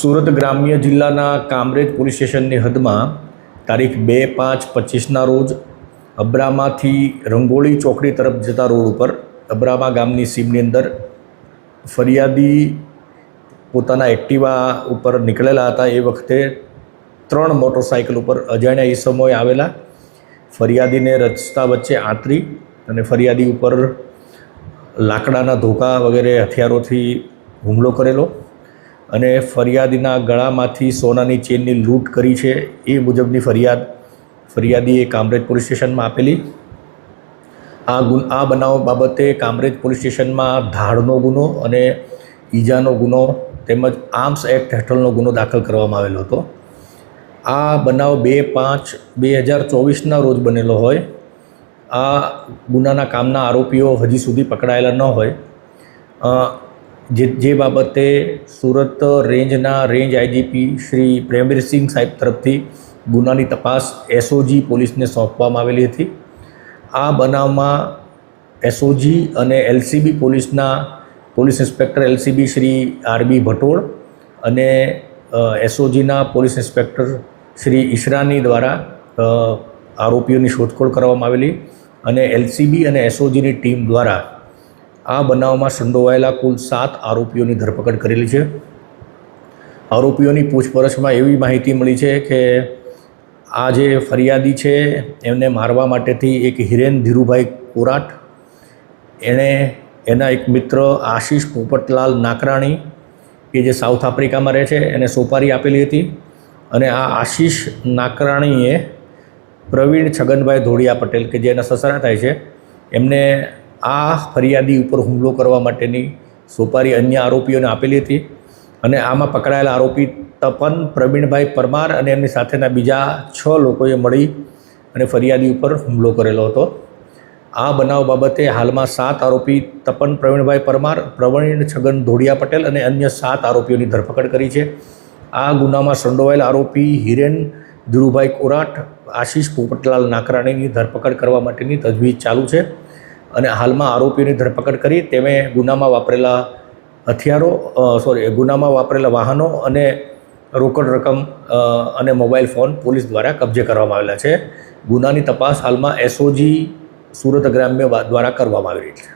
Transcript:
સુરત ગ્રામ્ય જિલ્લાના કામરેજ પોલીસ સ્ટેશનની હદમાં તારીખ 2/5/25ના રોજ અબ્રામાથી રંગોળી ચોકડી તરફ જતા રોડ ઉપર અબ્રામા ગામની સીમની અંદર ફરિયાદી પોતાના એક્ટિવા ઉપર નીકળેલા હતા। એ વખતે 3 મોટરસાઇકલ ઉપર અજાણ્યા ઈસમોએ આવેલા ફરિયાદીને રસ્તા વચ્ચે આંતરી અને ફરિયાદી ઉપર લાકડાના ધોકા વગેરે હથિયારોથી હુમલો કરેલો અને ફરિયાદીના ગળામાંથી સોનાની ચેનની લૂંટ કરી છે એ મુજબની ફરિયાદીએ કામરેજ પોલીસ સ્ટેશનમાં આપેલી। આ બનાવ બાબતે કામરેજ પોલીસ સ્ટેશનમાં ધાડનો ગુનો અને ઈજાનો ગુનો તેમજ આર્મ્સ એક્ટ હેઠળનો ગુનો દાખલ કરવામાં આવેલો હતો। આ બનાવ 2/5/2024ના રોજ બનેલો હોય। આ ગુનાના કામના આરોપીઓ હજી સુધી પકડાયેલા ન હોય। જે બાબતે સુરત રેન્જના રેન્જ આઈજીપી શ્રી પ્રેમવીરસિંહ સાહેબ તરફથી ગુનાની તપાસ એસઓજી પોલીસને સોંપવામાં આવેલી હતી। આ બનાવમાં એસઓજી અને એલસીબી પોલીસના police inspector LCB Shri RB Bhatol અને એસઓજીના પોલીસ ઇન્સ્પેક્ટર શ્રી ઈશરાની દ્વારા આરોપીઓની શોધખોળ કરવામાં આવેલી અને એલસીબી અને એસઓજીની ટીમ દ્વારા આ બનાવમાં સંડોવાયેલા કુલ 7 આરોપીઓની ધરપકડ કરેલી છે। આરોપીઓની પૂછપરછમાં એવી માહિતી મળી છે કે આ જે ફરિયાદી છે એમને મારવા માટેથી એક હિરેન ધીરુભાઈ કોરાટ એણે એના એક મિત્ર આશીષ પોપટલાલ નાકરાણી કે જે સાઉથ આફ્રિકામાં રહે છે એને સોપારી આપેલી હતી અને આ આશીષ નાકરાણીએ પ્રવીણ છગનભાઈ ધોળિયા પટેલ કે જે એના સસરા થાય છે એમને આ ફરિયાદી ઉપર હુમલો કરવા માટેની સોપારી અન્ય આરોપીઓને આપેલી હતી અને આમાં પકડાયેલા આરોપી તપન પ્રવીણભાઈ પરમાર અને એમની સાથેના બીજા 6 લોકોએ મળી અને ફરિયાદી ઉપર હુમલો કરેલો હતો। આ બનાવ બાબતે હાલમાં 7 આરોપી તપન પ્રવીણભાઈ પરમાર, પ્રવીણ છગન ધોળિયા પટેલ અને અન્ય 7 આરોપીઓની ધરપકડ કરી છે। આ ગુનામાં સંડોવાયેલા આરોપી હિરેન ધીરુભાઈ કોરાટ, આશીષ પોપટલાલ નાકરાણીની ધરપકડ કરવા માટેની તજવીજ ચાલુ છે અને હાલમાં આરોપીઓની ધરપકડ કરી તેમે ગુનામાં વાપરેલા ગુનામાં વાપરેલા વાહનો અને રોકડ રકમ અને મોબાઈલ ફોન પોલીસ દ્વારા કબજે કરવામાં આવેલા છે। ગુનાની તપાસ હાલમાં એસઓજી સુરત ગ્રામ્ય દ્વારા કરવામાં આવી રહી છે।